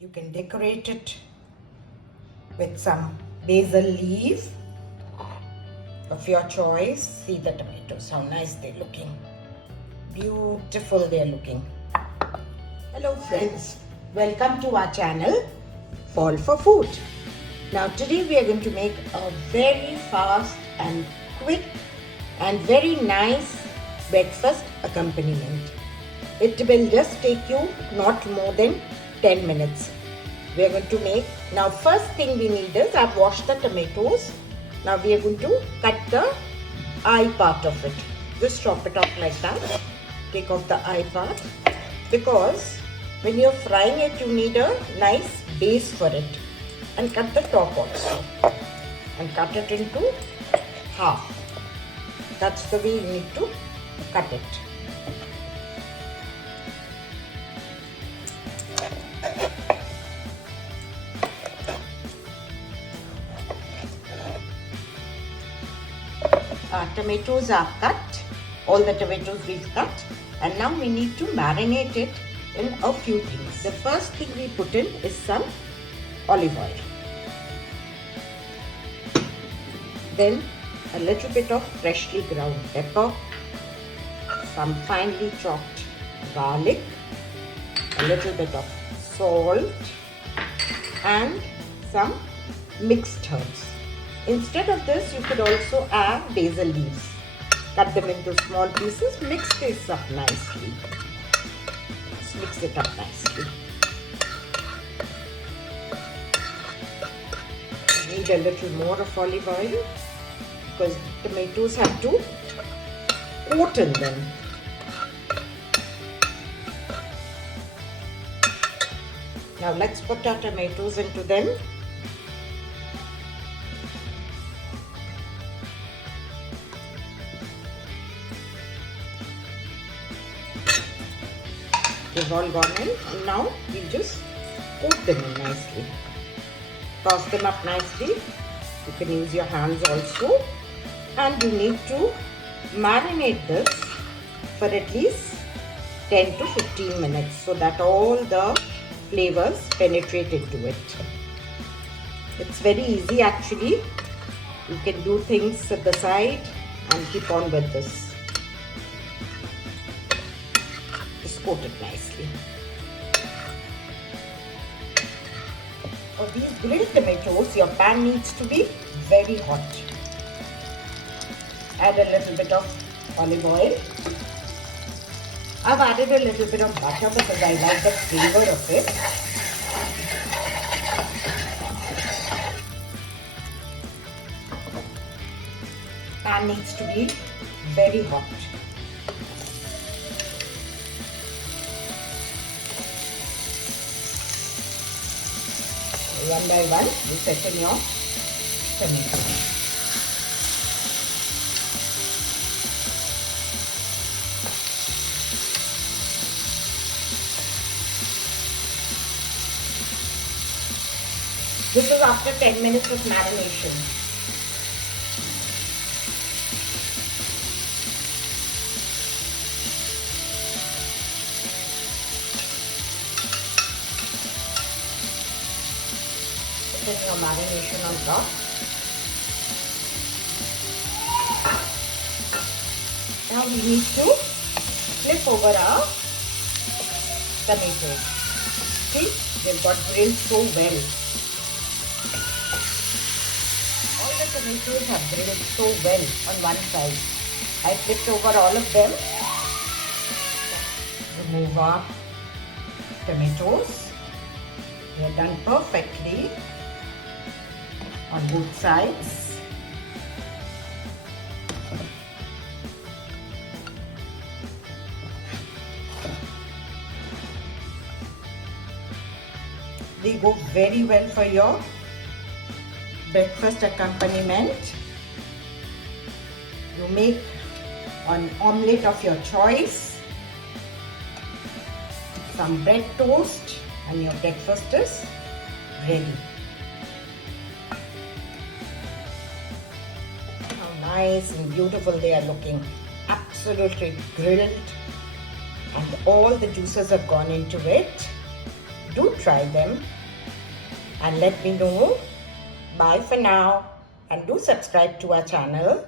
You can decorate it with some basil leaf of your choice. See the tomatoes, how nice they're looking. Beautiful they're looking. Hello friends, welcome to our channel Fall for Food. Now today we are going to make a very fast and quick and very nice breakfast accompaniment. It will just take you not more than 10 minutes. We are going to make, now first thing we need is, I've washed the tomatoes. Now we are going to cut the eye part of it. Just chop it off like that. Take off the eye part, because when you're frying it you need a nice base for it. And cut the top also. And cut it into half. That's the way you need to cut it. Our tomatoes are cut. All the tomatoes we've cut. And now we need to marinate it in a few things. The first thing we put in is some olive oil. Then a little bit of freshly ground pepper, some finely chopped garlic, a little bit of salt and some mixed herbs. Instead of this, you could also add basil leaves. Cut them into small pieces, mix this up nicely. Let's mix it up nicely. Need a little more of olive oil because tomatoes have to coat in them. Now let's put our tomatoes into them. They've all gone in, and now we'll just coat them in nicely. Toss them up nicely. You can use your hands also. And you need to marinate this for at least 10 to 15 minutes so that all the flavors penetrate into it. It's very easy actually. You can do things at the side and keep on with this. Just coat it nicely. For these grilled tomatoes, your pan needs to be very hot. Add a little bit of olive oil. I've added a little bit of butter because I like the flavor of it. Pan needs to be very hot. One by one, you set in your tomatoes. This is after 10 minutes of marination. Put in your marination on top. Now we need to flip over our tomatoes. See, they've got grilled so well. Tomatoes have grilled so well on one side. I flipped over all of them. Remove our tomatoes. They are done perfectly on both sides. They go very well for your breakfast accompaniment. You make an omelette of your choice, some bread toast, and your breakfast is ready. How nice and beautiful they are looking. Absolutely grilled, and all the juices have gone into it. Do try try them and let me know. Bye for now, and do subscribe to our channel.